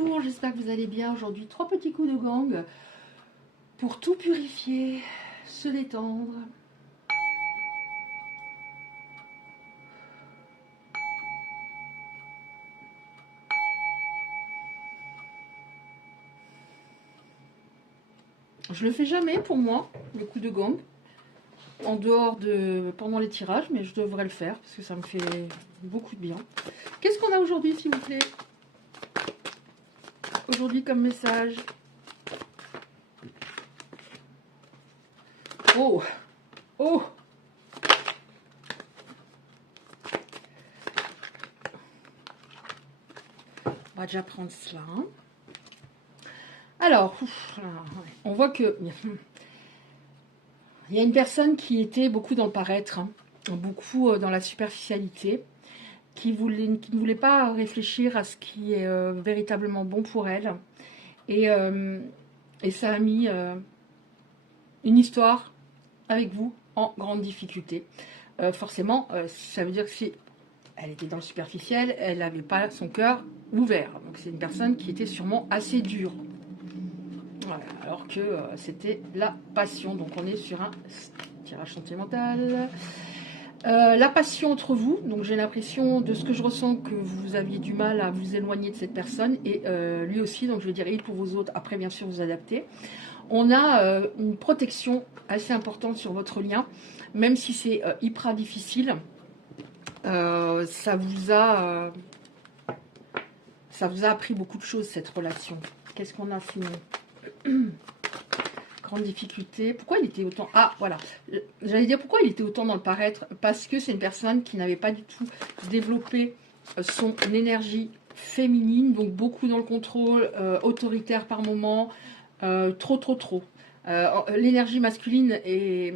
Bonjour, j'espère que vous allez bien. Aujourd'hui, 3 petits coups de gang pour tout purifier, se détendre. Je le fais jamais pour moi, le coup de gang, en dehors de pendant les tirages, mais je devrais le faire parce que ça me fait beaucoup de bien. Qu'est-ce qu'on a aujourd'hui, s'il vous plaît? Aujourd'hui comme message. Oh, oh. On va déjà prendre cela. Alors, on voit que il y a une personne qui était beaucoup dans le paraître, hein, beaucoup dans la superficialité, qui ne voulait pas réfléchir à ce qui est véritablement bon pour elle. Et ça a mis une histoire avec vous en grande difficulté. Forcément, ça veut dire que si elle était dans le superficiel, elle n'avait pas son cœur ouvert. Donc c'est une personne qui était sûrement assez dure. Voilà, alors que c'était la passion. Donc on est sur un tirage sentimental. La passion entre vous, donc j'ai l'impression de ce que je ressens que vous aviez du mal à vous éloigner de cette personne et lui aussi, donc je veux dire il pour vous autres, après bien sûr vous adapter. On a une protection assez importante sur votre lien, même si c'est hyper difficile, ça vous a appris beaucoup de choses cette relation. Qu'est-ce qu'on a sinon? Grande difficulté. Pourquoi il était autant... Ah, voilà. J'allais dire pourquoi il était autant dans le paraître. Parce que c'est une personne qui n'avait pas du tout développé son énergie féminine. Donc, beaucoup dans le contrôle, autoritaire par moment. Trop. L'énergie masculine et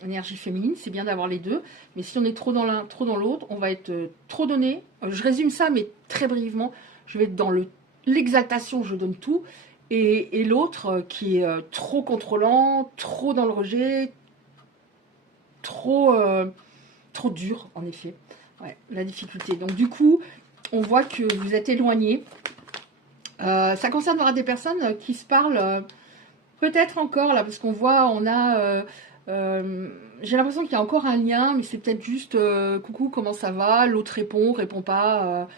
l'énergie féminine, c'est bien d'avoir les deux. Mais si on est trop dans l'un, trop dans l'autre, on va être trop donné. Je résume ça, mais très brièvement. Je vais être dans l'exaltation, je donne tout. Et l'autre qui est trop contrôlant, trop dans le rejet, trop dur, en effet. Ouais, la difficulté. Donc, du coup, on voit que vous êtes éloigné. Ça concernera des personnes qui se parlent peut-être encore, là, parce qu'on voit, on a... j'ai l'impression qu'il y a encore un lien, mais c'est peut-être juste coucou, comment ça va? L'autre répond pas.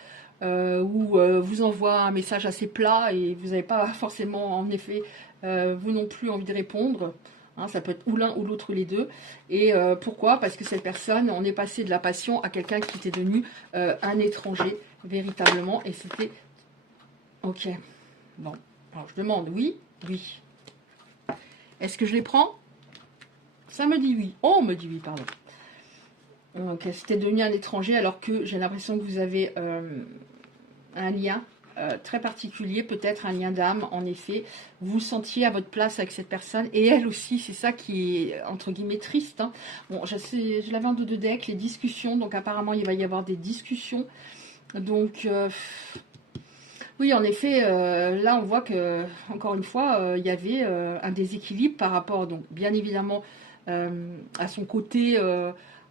Ou vous envoie un message assez plat et vous n'avez pas forcément, en effet, vous non plus envie de répondre. Hein, ça peut être ou l'un ou l'autre, les deux. Et pourquoi? Parce que cette personne, on est passé de la passion à quelqu'un qui était devenu un étranger, véritablement. Et c'était... Ok. Bon. Alors, je demande oui. Est-ce que je les prends? Ça me dit oui. Oh, on me dit oui, pardon. Donc, c'était devenu un étranger alors que j'ai l'impression que vous avez... un lien très particulier, peut-être un lien d'âme, en effet. Vous vous sentiez à votre place avec cette personne, et elle aussi, c'est ça qui est, entre guillemets, triste. Hein. Bon, je l'avais en 2 decks, les discussions, donc apparemment, il va y avoir des discussions. Donc, oui, en effet, là, on voit que, encore une fois, il y avait un déséquilibre par rapport, donc, bien évidemment, à son côté...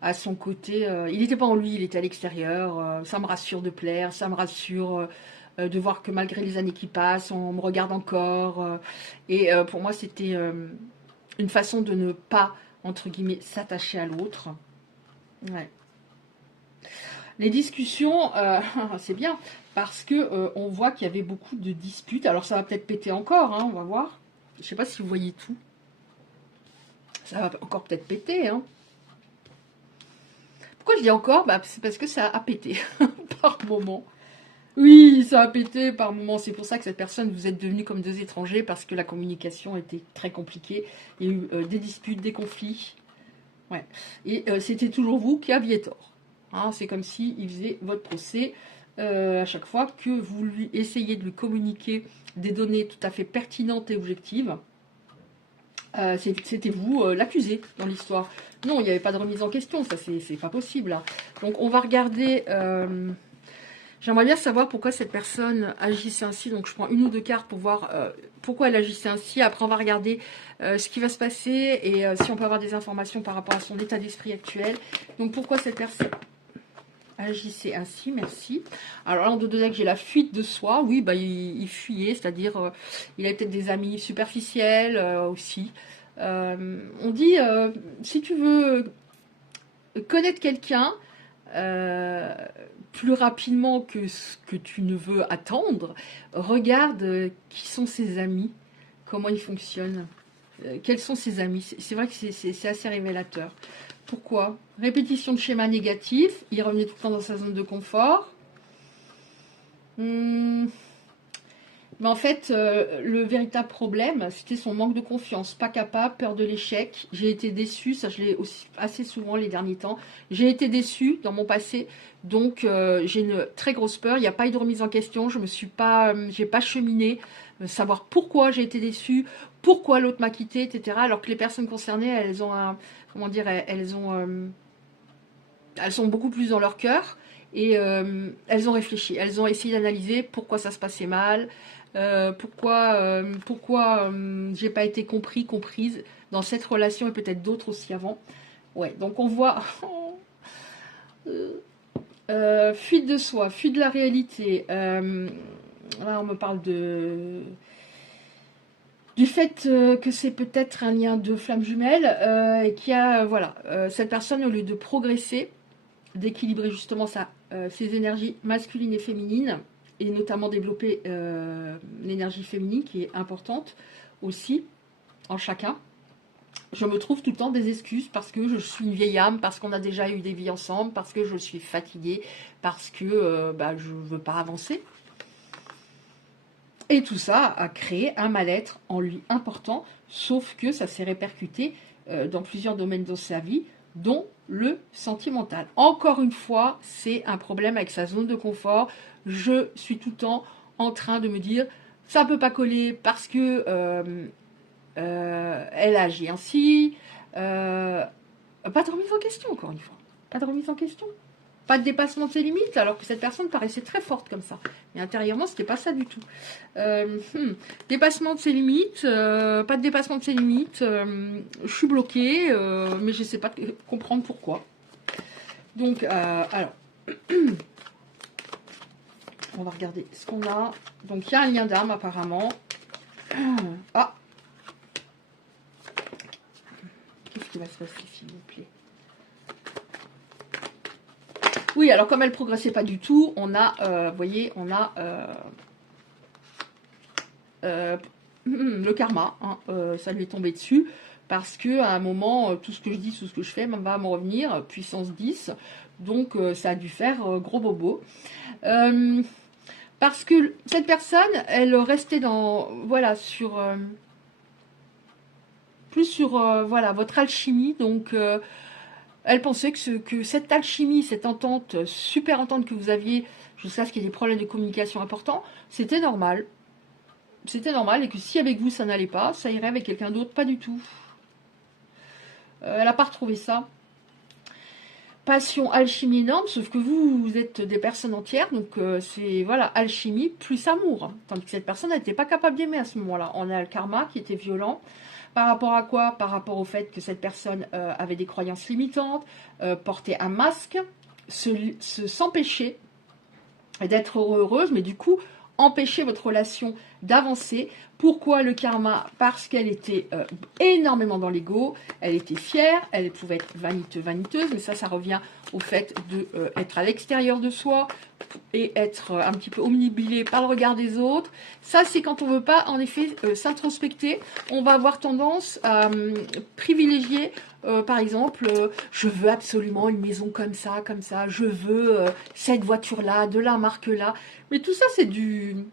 il n'était pas en lui, il était à l'extérieur. Ça me rassure de plaire, ça me rassure de voir que malgré les années qui passent, on me regarde encore. Et pour moi, c'était une façon de ne pas, entre guillemets, s'attacher à l'autre. Ouais. Les discussions, c'est bien, parce que on voit qu'il y avait beaucoup de disputes. Alors ça va peut-être péter encore, hein, on va voir. Je ne sais pas si vous voyez tout. Ça va encore peut-être péter, hein. Pourquoi je dis encore? C'est parce que ça a pété par moment. Oui, ça a pété par moment. C'est pour ça que cette personne, vous êtes devenus comme 2 étrangers, parce que la communication était très compliquée. Il y a eu des disputes, des conflits. Ouais. Et c'était toujours vous qui aviez tort. Hein, c'est comme s'il faisait votre procès à chaque fois que vous lui essayez de lui communiquer des données tout à fait pertinentes et objectives. C'était vous l'accusé dans l'histoire. Non, il n'y avait pas de remise en question, ça c'est pas possible. Hein. Donc on va regarder, j'aimerais bien savoir pourquoi cette personne agissait ainsi, donc je prends 1 ou 2 cartes pour voir pourquoi elle agissait ainsi. Après on va regarder ce qui va se passer et si on peut avoir des informations par rapport à son état d'esprit actuel. Donc pourquoi cette personne agissez ainsi, merci. Alors là, on doit dire que j'ai la fuite de soi. Oui, bah, il fuyait, c'est-à-dire, il avait peut-être des amis superficiels aussi. On dit, si tu veux connaître quelqu'un plus rapidement que ce que tu ne veux attendre, regarde qui sont ses amis, comment ils fonctionnent, quels sont ses amis. C'est vrai que c'est assez révélateur. Pourquoi? Répétition de schéma négatif, il revenait tout le temps dans sa zone de confort. Mais en fait, le véritable problème, c'était son manque de confiance. Pas capable, peur de l'échec. J'ai été déçue, ça je l'ai aussi assez souvent les derniers temps. J'ai été déçue dans mon passé, donc j'ai une très grosse peur. Il n'y a pas eu de remise en question, je me suis pas, j'ai pas cheminé, savoir pourquoi j'ai été déçue, pourquoi l'autre m'a quitté, etc. Alors que les personnes concernées, elles ont un, comment dire, elles sont beaucoup plus dans leur cœur. Et elles ont réfléchi, elles ont essayé d'analyser pourquoi ça se passait mal, pourquoi j'ai pas été comprise dans cette relation et peut-être d'autres aussi avant. Ouais, donc on voit fuite de soi, fuite de la réalité. Là, on me parle du fait que c'est peut-être un lien de flamme jumelle et qu'il y a, voilà, cette personne, au lieu de progresser, d'équilibrer justement ses énergies masculines et féminines, et notamment développer l'énergie féminine qui est importante aussi en chacun. Je me trouve tout le temps des excuses parce que je suis une vieille âme, parce qu'on a déjà eu des vies ensemble, parce que je suis fatiguée, parce que je ne veux pas avancer. Et tout ça a créé un mal-être en lui important, sauf que ça s'est répercuté dans plusieurs domaines de sa vie, dont le sentimental. Encore une fois, c'est un problème avec sa zone de confort. Je suis tout le temps en train de me dire, ça ne peut pas coller parce que elle agit ainsi. Pas de remise en question, encore une fois. Pas de remise en question. Pas de dépassement de ses limites, alors que cette personne paraissait très forte comme ça. Mais intérieurement, c'était pas ça du tout. Dépassement de ses limites, pas de dépassement de ses limites. Je suis bloquée, mais je ne sais pas comprendre pourquoi. Donc, alors, on va regarder ce qu'on a. Donc, il y a un lien d'âme apparemment. Ah, qu'est-ce qui va se passer, s'il vous plaît? Oui, alors comme elle progressait pas du tout, on a, vous voyez, on a le karma, hein, ça lui est tombé dessus, parce que à un moment, tout ce que je dis, tout ce que je fais, va me revenir, puissance 10, donc ça a dû faire gros bobo. Parce que cette personne, elle restait dans, voilà, sur, plus sur, voilà, votre alchimie, donc elle pensait que cette alchimie, cette entente, super entente que vous aviez, jusqu'à ce qu'il y ait des problèmes de communication importants, c'était normal. C'était normal et que si avec vous ça n'allait pas, ça irait avec quelqu'un d'autre, pas du tout. Elle n'a pas retrouvé ça. Passion, alchimie énorme, sauf que vous êtes des personnes entières, donc c'est, voilà, alchimie plus amour. Tandis que cette personne n'était pas capable d'aimer à ce moment-là. On a le karma qui était violent. Par rapport à quoi? Par rapport au fait que cette personne avait des croyances limitantes, portait un masque, s'empêcher d'être heureuse, mais du coup, empêcher votre relation d'avancer. Pourquoi le karma? Parce qu'elle était énormément dans l'ego, elle était fière, elle pouvait être vaniteuse, mais ça revient au fait d'être à l'extérieur de soi et être un petit peu omnibilé par le regard des autres. Ça, c'est quand on ne veut pas, en effet, s'introspecter. On va avoir tendance à privilégier, par exemple, je veux absolument une maison comme ça, je veux cette voiture-là, de la marque-là. Mais tout ça, c'est du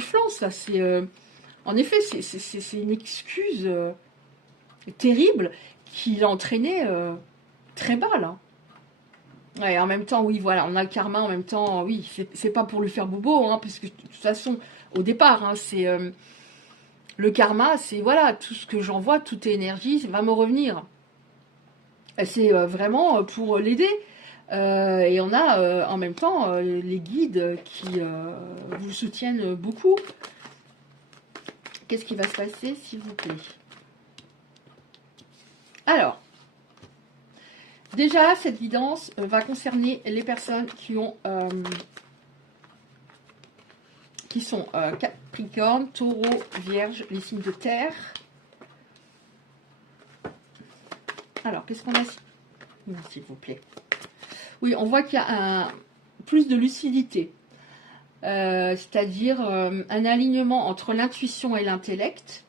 flan, ça. En effet, c'est une excuse terrible qui l'a entraîné très bas, là. Ouais, en même temps, oui, voilà, on a le karma, en même temps, oui, c'est pas pour lui faire bobo, hein, parce que de toute façon, au départ, hein, c'est le karma, c'est voilà, tout ce que j'envoie, toute énergie, ça va me revenir. C'est vraiment pour l'aider. Et on a en même temps les guides qui vous soutiennent beaucoup. Qu'est-ce qui va se passer, s'il vous plaît? Alors, Déjà, cette guidance va concerner les personnes qui sont Capricorne, Taureau, Vierge, les signes de terre. Alors, qu'est-ce qu'on a ici? S'il vous plaît. Oui, on voit qu'il y a plus de lucidité. C'est-à-dire un alignement entre l'intuition et l'intellect.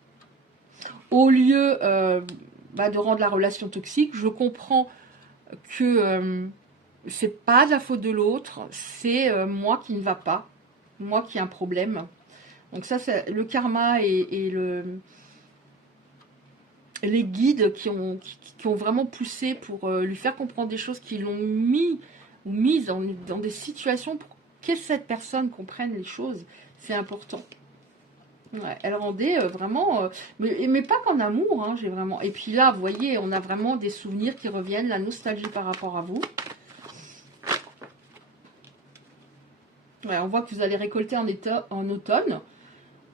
Au lieu de rendre la relation toxique, je comprends que c'est pas de la faute de l'autre, c'est moi qui ne va pas, moi qui ai un problème. Donc ça, c'est le karma et les guides qui ont vraiment poussé pour lui faire comprendre des choses, qui l'ont mise dans des situations pour que cette personne comprenne les choses. C'est important. Ouais, elle rendait vraiment, mais pas qu'en amour, hein, j'ai vraiment. Et puis là, vous voyez, on a vraiment des souvenirs qui reviennent, la nostalgie par rapport à vous. Ouais, on voit que vous allez récolter en automne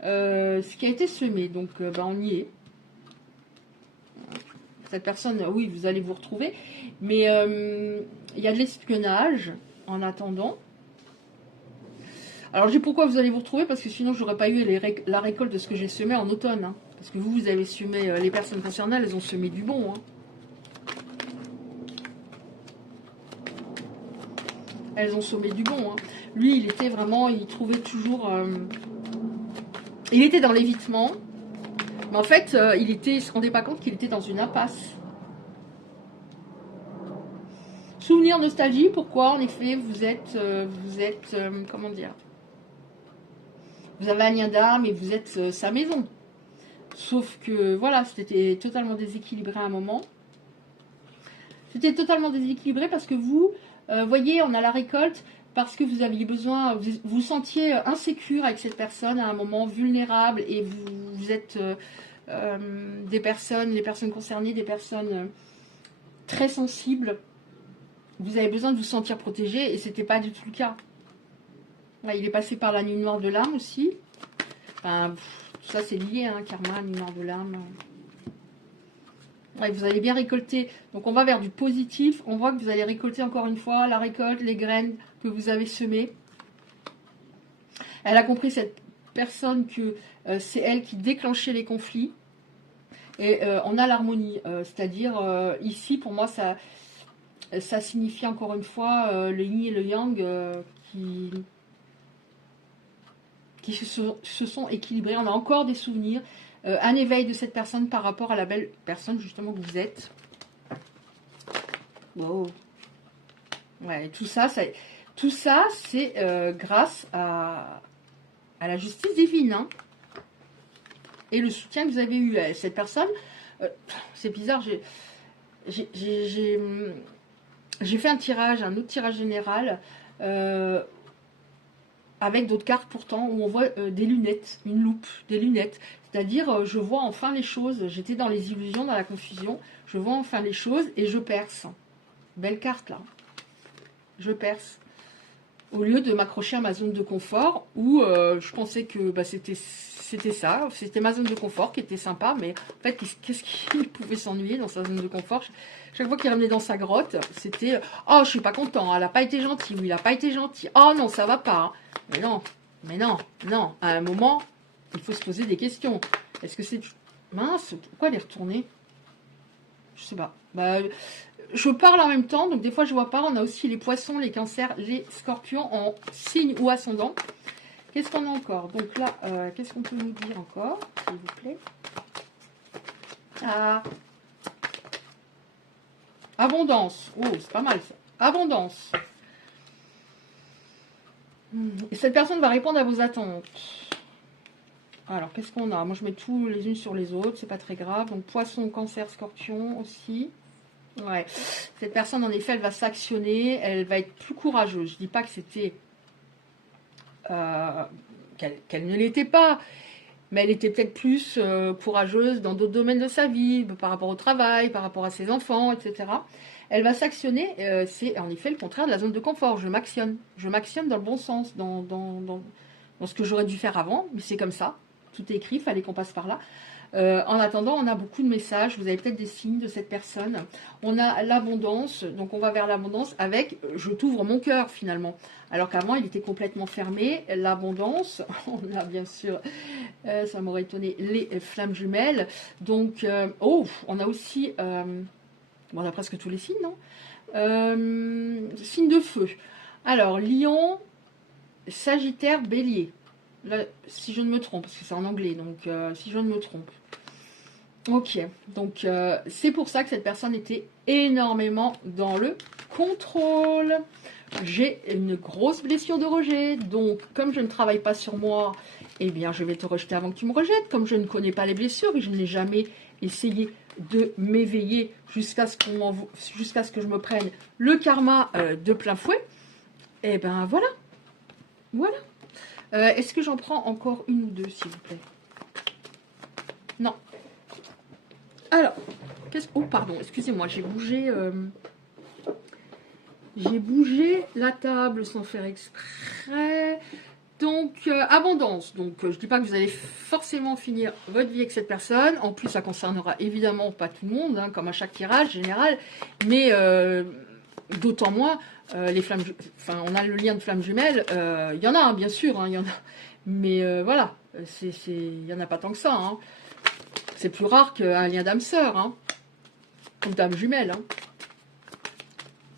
ce qui a été semé, donc on y est. Cette personne, oui, vous allez vous retrouver, mais il y a de l'espionnage en attendant. Alors, je dis pourquoi vous allez vous retrouver, parce que sinon, j'aurais pas eu la récolte de ce que j'ai semé en automne. Hein. Parce que vous avez semé, les personnes concernées, elles ont semé du bon. Hein. Elles ont semé du bon. Hein. Lui, il était vraiment, il trouvait toujours... il était dans l'évitement. Mais en fait, il se rendait pas compte qu'il était dans une impasse. Souvenir, nostalgie, pourquoi en effet vous êtes comment dire, vous avez un lien d'âme et vous êtes sa maison. Sauf que voilà, c'était totalement déséquilibré à un moment. C'était totalement déséquilibré parce que vous, voyez, on a la récolte parce que vous aviez besoin, vous vous sentiez insécure avec cette personne à un moment, vulnérable, et vous êtes des personnes, les personnes concernées, des personnes très sensibles. Vous avez besoin de vous sentir protégé et c'était pas du tout le cas. Là, il est passé par la nuit noire de l'âme aussi. Enfin, tout ça c'est lié, hein, karma, nuit noire de l'âme. Ouais, vous allez bien récolter. Donc on va vers du positif. On voit que vous allez récolter encore une fois la récolte, les graines que vous avez semées. Elle a compris, cette personne, que c'est elle qui déclenchait les conflits. Et on a l'harmonie. C'est-à-dire, ici, pour moi, ça signifie encore une fois le yin et le yang qui se sont équilibrés. On a encore des souvenirs. Un éveil de cette personne par rapport à la belle personne justement que vous êtes. Wow. Ouais, tout ça c'est grâce à la justice divine, hein, et le soutien que vous avez eu à cette personne. C'est bizarre, j'ai fait un autre tirage général avec d'autres cartes pourtant, où on voit des lunettes, une loupe, des lunettes. C'est-à-dire, je vois enfin les choses. J'étais dans les illusions, dans la confusion. Je vois enfin les choses et je perce. Belle carte, là. Je perce. Au lieu de m'accrocher à ma zone de confort, où je pensais que c'était ça. C'était ma zone de confort qui était sympa, mais en fait, qu'est-ce qu'il pouvait s'ennuyer dans sa zone de confort? Chaque fois qu'il revenait dans sa grotte, c'était « Oh, je suis pas content, elle a pas été gentille, ou il a pas été gentil. Oh non, ça va pas. » Mais non. À un moment, il faut se poser des questions. Est-ce que c'est... Mince, pourquoi elle est retournée? Je sais pas. Je parle en même temps, donc des fois je vois pas. On a aussi les poissons, les cancers, les scorpions en signe ou ascendant. Qu'est-ce qu'on a encore? Donc là, qu'est-ce qu'on peut nous dire encore, s'il vous plaît? Abondance. Oh, c'est pas mal ça. Abondance. Et cette personne va répondre à vos attentes. Alors, qu'est-ce qu'on a? Moi, je mets tous les unes sur les autres, c'est pas très grave. Donc, poisson, cancer, scorpion aussi. Ouais. Cette personne, en effet, elle va s'actionner, elle va être plus courageuse. Je dis pas que c'était... qu'elle ne l'était pas, mais elle était peut-être plus courageuse dans d'autres domaines de sa vie, par rapport au travail, par rapport à ses enfants, etc. Elle va s'actionner, c'est en effet le contraire de la zone de confort. Je m'actionne dans le bon sens, dans ce que j'aurais dû faire avant, mais c'est comme ça. Tout est écrit, il fallait qu'on passe par là. En attendant, on a beaucoup de messages. Vous avez peut-être des signes de cette personne. On a l'abondance. Donc, on va vers l'abondance avec « je t'ouvre mon cœur » finalement. Alors qu'avant, il était complètement fermé. L'abondance, on a bien sûr, ça m'aurait étonné, les flammes jumelles. Donc, on a aussi, on a presque tous les signes, non? Signes de feu. Alors, Lion, Sagittaire, Bélier. Là, si je ne me trompe, parce que c'est en anglais, donc si je ne me trompe. Ok, donc c'est pour ça que cette personne était énormément dans le contrôle. J'ai une grosse blessure de rejet, donc comme je ne travaille pas sur moi, eh bien je vais te rejeter avant que tu me rejettes. Comme je ne connais pas les blessures et je n'ai jamais essayé de m'éveiller jusqu'à ce que je me prenne le karma de plein fouet, et ben voilà. Voilà. Est-ce que j'en prends encore une ou deux, s'il vous plaît? Non. Alors, oh, pardon, excusez-moi, j'ai bougé la table sans faire exprès. Donc, abondance. Donc, je ne dis pas que vous allez forcément finir votre vie avec cette personne. En plus, ça concernera évidemment pas tout le monde, hein, comme à chaque tirage général. Mais d'autant moins, les flammes... Enfin, on a le lien de flammes jumelles. Il y en a, hein, bien sûr, hein, il y en a. Mais voilà, il n'y en a pas tant que ça. Hein. C'est plus rare qu'un lien d'âme sœur, hein, ou d'âme jumelle. Hein.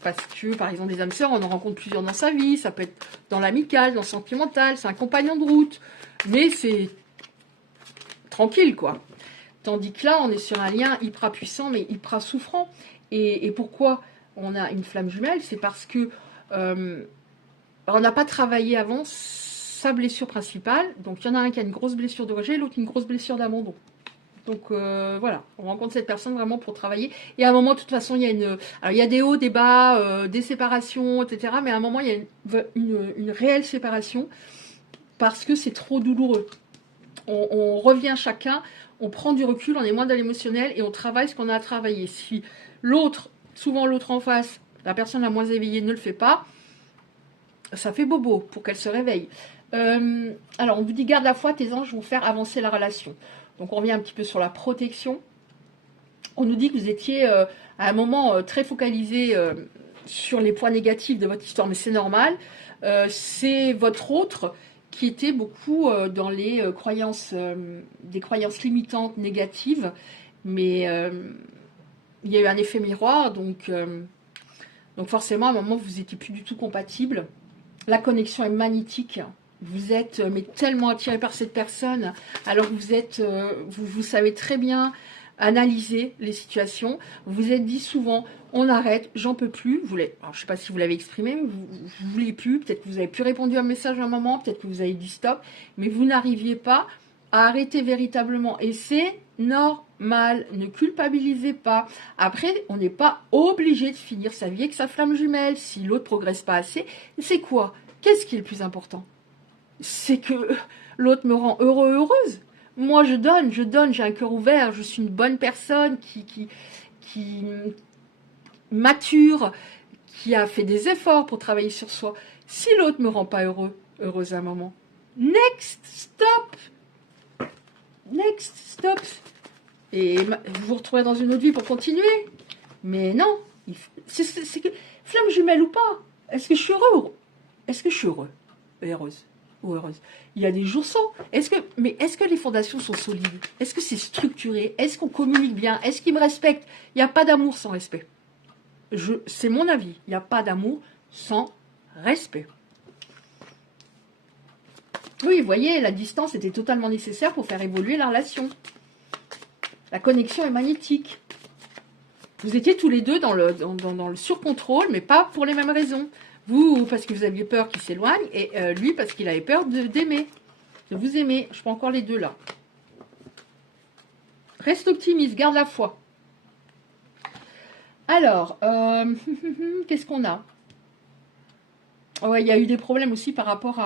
Parce que, par exemple, les âmes sœurs, on en rencontre plusieurs dans sa vie. Ça peut être dans l'amical, dans le sentimental. C'est un compagnon de route. Mais c'est tranquille, quoi. Tandis que là, on est sur un lien hyper puissant, mais hyper souffrant. Et pourquoi on a une flamme jumelle? C'est parce que on n'a pas travaillé avant sa blessure principale. Donc, il y en a un qui a une grosse blessure de rejet, l'autre une grosse blessure d'abandon. Donc voilà, on rencontre cette personne vraiment pour travailler. Et à un moment, de toute façon, il y a alors il y a des hauts, des bas, des séparations, etc. Mais à un moment, il y a une réelle séparation parce que c'est trop douloureux. On revient chacun, on prend du recul, on est moins dans l'émotionnel et on travaille ce qu'on a à travailler. Si l'autre, souvent l'autre en face, la personne la moins éveillée ne le fait pas, ça fait bobo pour qu'elle se réveille. Alors on vous dit garde la foi, tes anges vont faire avancer la relation. Donc on revient un petit peu sur la protection. On nous dit que vous étiez à un moment très focalisé sur les points négatifs de votre histoire, mais c'est normal. C'est votre autre qui était beaucoup dans les croyances, des croyances limitantes, négatives. Mais il y a eu un effet miroir, donc forcément à un moment vous n'étiez plus du tout compatibles. La connexion est magnétique. Vous êtes mais tellement attiré par cette personne, alors que vous êtes, vous savez très bien analyser les situations. Vous vous êtes dit souvent, on arrête, j'en peux plus. Alors, je ne sais pas si vous l'avez exprimé, mais vous ne voulez plus. Peut-être que vous avez plus répondu à un message à un moment, peut-être que vous avez dit stop, mais vous n'arriviez pas à arrêter véritablement. Et c'est normal, ne culpabilisez pas. Après, on n'est pas obligé de finir sa vie avec sa flamme jumelle. Si l'autre progresse pas assez, c'est quoi? Qu'est-ce qui est le plus important? C'est que l'autre me rend heureux, heureuse. Moi, je donne, j'ai un cœur ouvert, je suis une bonne personne qui mature, qui a fait des efforts pour travailler sur soi. Si l'autre me rend pas heureux, heureuse à un moment, next, stop. Next, stop. Et vous vous retrouvez dans une autre vie pour continuer. Mais non, c'est que, flamme jumelle ou pas, est-ce que je suis heureux? Est-ce que je suis heureux? Heureuse. Ou heureuse. Il y a des jours sans. Mais est-ce que les fondations sont solides? Est-ce que c'est structuré? Est-ce qu'on communique bien? Est-ce qu'ils me respectent? Il n'y a pas d'amour sans respect. C'est mon avis. Il n'y a pas d'amour sans respect. Oui, vous voyez, la distance était totalement nécessaire pour faire évoluer la relation. La connexion est magnétique. Vous étiez tous les deux dans le surcontrôle, mais pas pour les mêmes raisons. Vous, parce que vous aviez peur qu'il s'éloigne, et lui, parce qu'il avait peur d'aimer, de vous aimer. Je prends encore les deux là. Reste optimiste, garde la foi. Alors, qu'est-ce qu'on a? Ouais, il y a eu des problèmes aussi par rapport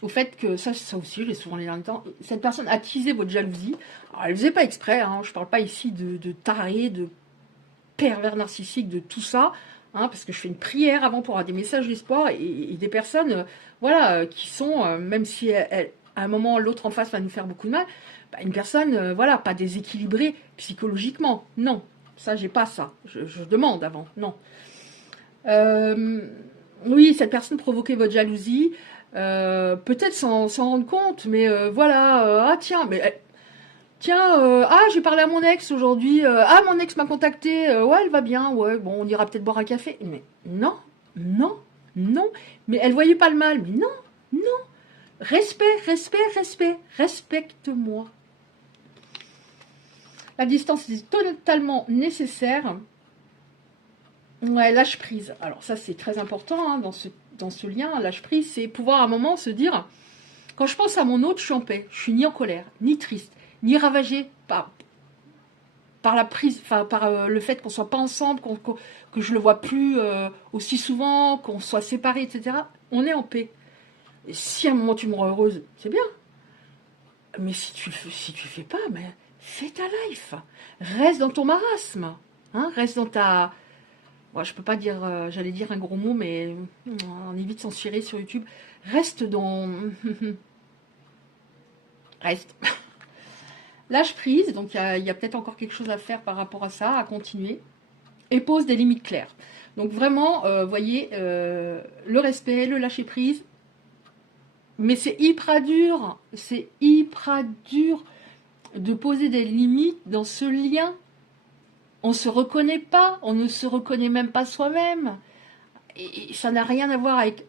au fait que, ça aussi, je l'ai souvent lu en même temps, cette personne a teasé votre jalousie. Alors, elle ne faisait pas exprès, hein, je ne parle pas ici de taré, de pervers narcissique, de tout ça. Hein, parce que je fais une prière avant pour avoir des messages d'espoir et des personnes voilà, qui sont, même si elles à un moment, l'autre en face va nous faire beaucoup de mal. Bah, une personne, voilà, pas déséquilibrée psychologiquement. Non, ça, j'ai pas ça. Je demande avant, non. Oui, cette personne provoquait votre jalousie. Peut-être sans rendre compte, mais voilà. Ah, tiens, mais... Tiens, ah, j'ai parlé à mon ex aujourd'hui. Ah, mon ex m'a contacté. Ouais, elle va bien. Ouais, bon, on ira peut-être boire un café. Mais non, non, non. Mais elle voyait pas le mal. Mais non, non. Respect, respect, respect. Respecte-moi. La distance est totalement nécessaire. Ouais, lâche prise. Alors ça, c'est très important hein, dans ce lien. Lâche prise, c'est pouvoir à un moment se dire, quand je pense à mon autre, je suis en paix. Je suis ni en colère, ni triste, ni ravagée par la prise, enfin par le fait qu'on soit pas ensemble, que je le vois plus aussi souvent, qu'on soit séparés, etc. On est en paix. Et si à un moment tu me rends heureuse, c'est bien. Mais si tu fais pas, mais fais ta life. Reste dans ton marasme. Hein, reste dans ta... Bon, je peux pas dire, j'allais dire un gros mot, mais on évite de censurer sur YouTube. Reste dans... Reste. Lâche prise, donc il y a peut-être encore quelque chose à faire par rapport à ça, à continuer. Et pose des limites claires. Donc vraiment, voyez, le respect, le lâcher prise. Mais c'est hyper dur de poser des limites dans ce lien. On ne se reconnaît pas, on ne se reconnaît même pas soi-même. Et ça n'a rien à voir avec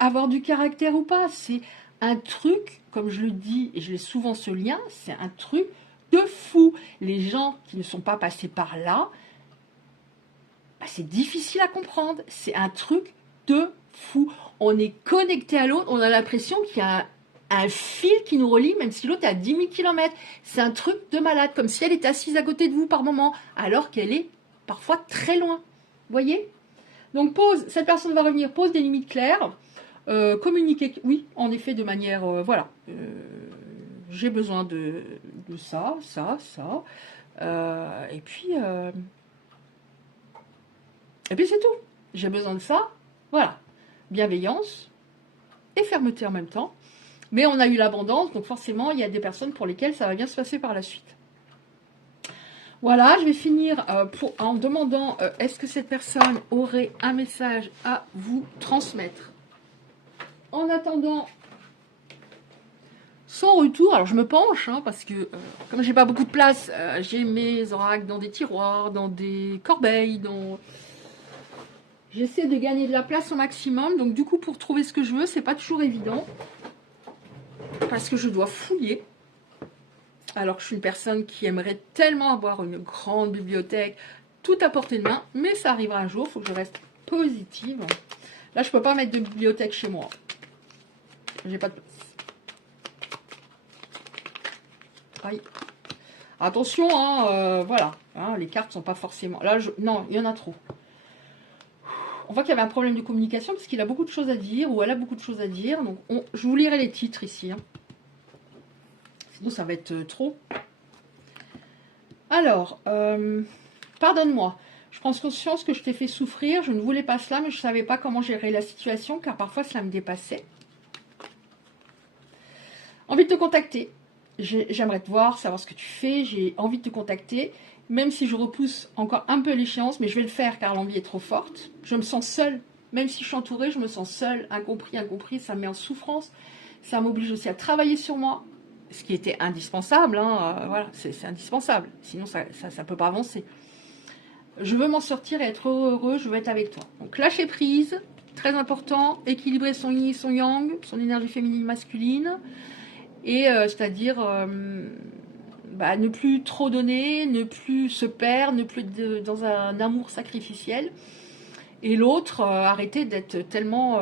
avoir du caractère ou pas. C'est un truc, comme je le dis, et je l'ai souvent ce lien, c'est un truc de fou. Les gens qui ne sont pas passés par là, bah, c'est difficile à comprendre. C'est un truc de fou. On est connecté à l'autre, on a l'impression qu'il y a un fil qui nous relie, même si l'autre est à 10 000 km. C'est un truc de malade, comme si elle était assise à côté de vous par moment, alors qu'elle est parfois très loin. Vous voyez? Donc pose, cette personne va revenir, pose des limites claires, communiquer, oui, en effet, de manière, voilà, j'ai besoin de ça, ça, ça, et puis c'est tout. J'ai besoin de ça, voilà, bienveillance et fermeté en même temps. Mais on a eu l'abondance, donc forcément, il y a des personnes pour lesquelles ça va bien se passer par la suite. Voilà, je vais finir en demandant est-ce que cette personne aurait un message à vous transmettre. En attendant son retour, alors je me penche, hein, parce que comme j'ai pas beaucoup de place, j'ai mes oracles dans des tiroirs, dans des corbeilles, j'essaie de gagner de la place au maximum, donc du coup pour trouver ce que je veux, c'est pas toujours évident, parce que je dois fouiller. Alors que je suis une personne qui aimerait tellement avoir une grande bibliothèque, tout à portée de main, mais ça arrivera un jour, il faut que je reste positive. Là, je ne peux pas mettre de bibliothèque chez moi. J'ai pas de place. Aïe. Attention, hein, voilà. Hein, les cartes sont pas forcément... Là, non, il y en a trop. On voit qu'il y avait un problème de communication parce qu'il a beaucoup de choses à dire, ou elle a beaucoup de choses à dire. Donc, je vous lirai les titres ici. Hein. Sinon, ça va être trop. Alors, pardonne-moi. Je prends conscience que je t'ai fait souffrir. Je ne voulais pas cela, mais je ne savais pas comment gérer la situation, car parfois, cela me dépassait. Envie de te contacter. J'aimerais te voir, savoir ce que tu fais. J'ai envie de te contacter, même si je repousse encore un peu l'échéance, mais je vais le faire, car l'envie est trop forte. Je me sens seule. Même si je suis entourée, je me sens seule, incompris. Ça me met en souffrance. Ça m'oblige aussi à travailler sur moi. Ce qui était indispensable, hein, voilà, c'est indispensable, sinon ça ne peut pas avancer. Je veux m'en sortir et être heureux, je veux être avec toi. Donc lâcher prise, très important, équilibrer son yin et son yang, son énergie féminine masculine, et c'est-à-dire ne plus trop donner, ne plus se perdre, ne plus dans un amour sacrificiel, et l'autre, arrêter d'être tellement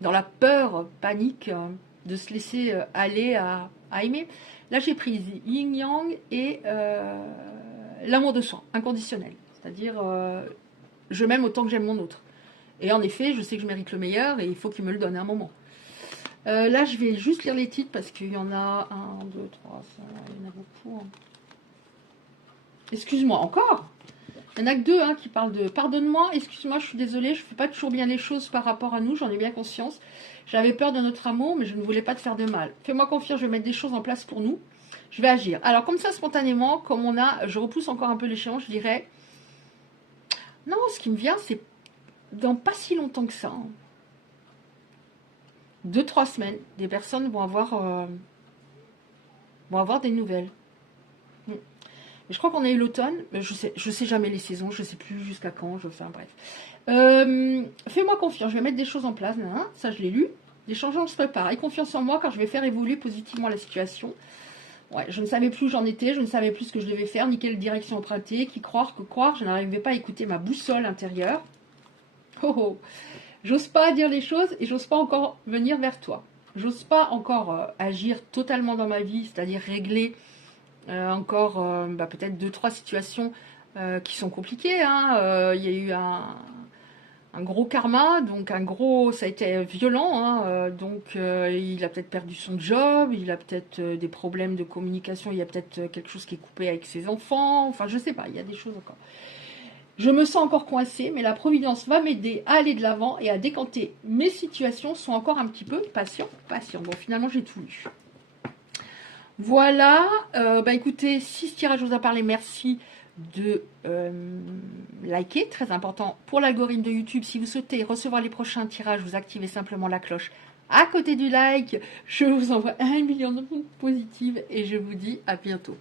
dans la peur, panique, de se laisser aller à aimer. Là, j'ai pris yin-yang et l'amour de soi, inconditionnel. C'est-à-dire, je m'aime autant que j'aime mon autre. Et en effet, je sais que je mérite le meilleur et il faut qu'il me le donne à un moment. Là, je vais juste lire les titres parce qu'il y en a 1, 2, 3, 5, il y en a beaucoup. Hein. Excuse-moi, encore. Il y en a que deux qui parlent de pardonne-moi, excuse-moi, je suis désolée, je ne fais pas toujours bien les choses par rapport à nous, j'en ai bien conscience. J'avais peur de notre amour, mais je ne voulais pas te faire de mal. Fais-moi confiance, je vais mettre des choses en place pour nous. Je vais agir. Alors, comme ça, spontanément, comme je repousse encore un peu l'échéance, je dirais, non, ce qui me vient, c'est dans pas si longtemps que ça. 2-3 semaines, des personnes vont avoir des nouvelles. Je crois qu'on a eu l'automne, mais je sais jamais les saisons, je sais plus jusqu'à quand, enfin bref. Fais-moi confiance, je vais mettre des choses en place, ça je l'ai lu. Des changements se préparent. Aie confiance en moi car je vais faire évoluer positivement la situation. Ouais, je ne savais plus où j'en étais, je ne savais plus ce que je devais faire, ni quelle direction emprunter, qui croire, que croire, je n'arrivais pas à écouter ma boussole intérieure. Oh oh, j'ose pas dire les choses et j'ose pas encore venir vers toi. J'ose pas encore agir totalement dans ma vie, c'est-à-dire régler encore peut-être 2-3 situations qui sont compliquées. Il y a eu un gros karma, donc ça a été violent. Donc il a peut-être perdu son job, il a peut-être des problèmes de communication, il y a peut-être quelque chose qui est coupé avec ses enfants. Enfin, je sais pas, il y a des choses encore. Je me sens encore coincée, mais la Providence va m'aider à aller de l'avant et à décanter mes situations. Sois encore un petit peu patient. Bon, finalement, j'ai tout lu. Voilà. Écoutez, si ce tirage vous a parlé, merci de liker. Très important pour l'algorithme de YouTube. Si vous souhaitez recevoir les prochains tirages, vous activez simplement la cloche à côté du like. Je vous envoie 1 million de ondes positives et je vous dis à bientôt.